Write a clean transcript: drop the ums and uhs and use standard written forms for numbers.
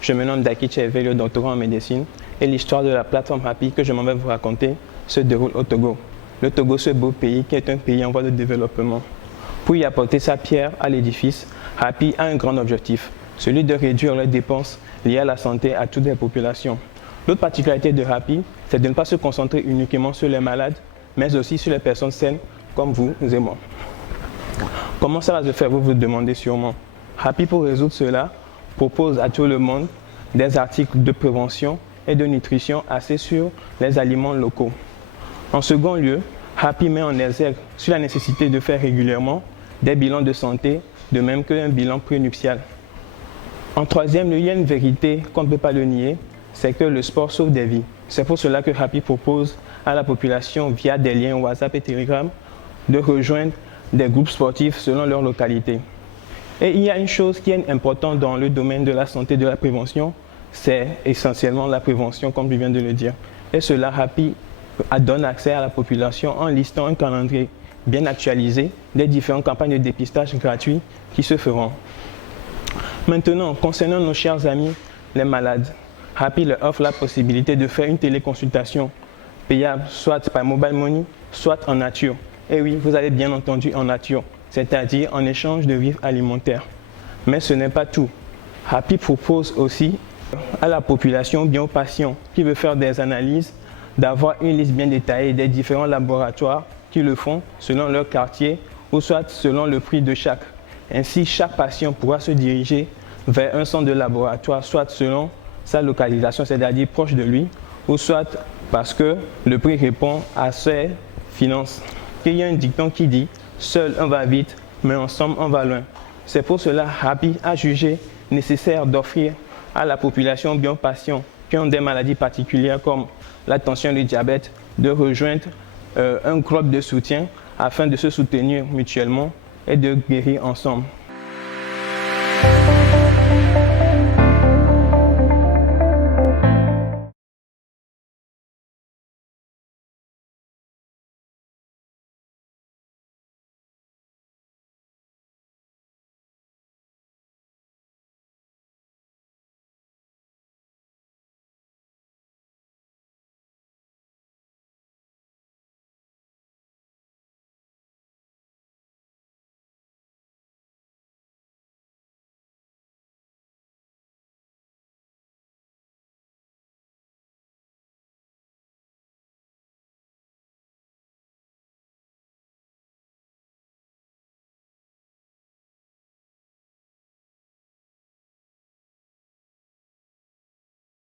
Je me nomme Daki Chevelio, doctorant en médecine, et l'histoire de la plateforme Happy que je m'en vais vous raconter se déroule au Togo. Le Togo, ce beau pays qui est un pays en voie de développement. Pour y apporter sa pierre à l'édifice, Happy a un grand objectif, celui de réduire les dépenses liées à la santé à toutes les populations. L'autre particularité de Happy, c'est de ne pas se concentrer uniquement sur les malades, mais aussi sur les personnes saines comme vous et moi. Comment ça va se faire, vous vous demandez sûrement. Happy, pour résoudre cela, propose à tout le monde des articles de prévention et de nutrition axés sur les aliments locaux. En second lieu, Happy met en exergue sur la nécessité de faire régulièrement des bilans de santé, de même qu'un bilan prénuptial. En troisième lieu, il y a une vérité qu'on ne peut pas le nier, c'est que le sport sauve des vies. C'est pour cela que Happy propose à la population, via des liens WhatsApp et Telegram, de rejoindre des groupes sportifs selon leur localité. Et il y a une chose qui est importante dans le domaine de la santé et de la prévention, c'est essentiellement la prévention, comme je viens de le dire. Et cela, Happy donne accès à la population en listant un calendrier bien actualisé des différentes campagnes de dépistage gratuits qui se feront. Maintenant, concernant nos chers amis, les malades, Happy leur offre la possibilité de faire une téléconsultation payable soit par mobile money, soit en nature. Et oui, vous avez bien entendu en nature, c'est-à-dire en échange de vivres alimentaires. Mais ce n'est pas tout. Happy propose aussi à la population, bien aux patients qui veulent faire des analyses, d'avoir une liste bien détaillée des différents laboratoires qui le font selon leur quartier ou soit selon le prix de chaque. Ainsi, chaque patient pourra se diriger vers un centre de laboratoire, soit selon sa localisation, c'est-à-dire proche de lui, ou soit parce que le prix répond à ses finances. Il y a un dicton qui dit « Seul on va vite, mais ensemble on va loin ». C'est pour cela Happy a jugé nécessaire d'offrir à la population, bien aux patients qui ont des maladies particulières comme la tension et le diabète, de rejoindre un groupe de soutien afin de se soutenir mutuellement et de guérir ensemble.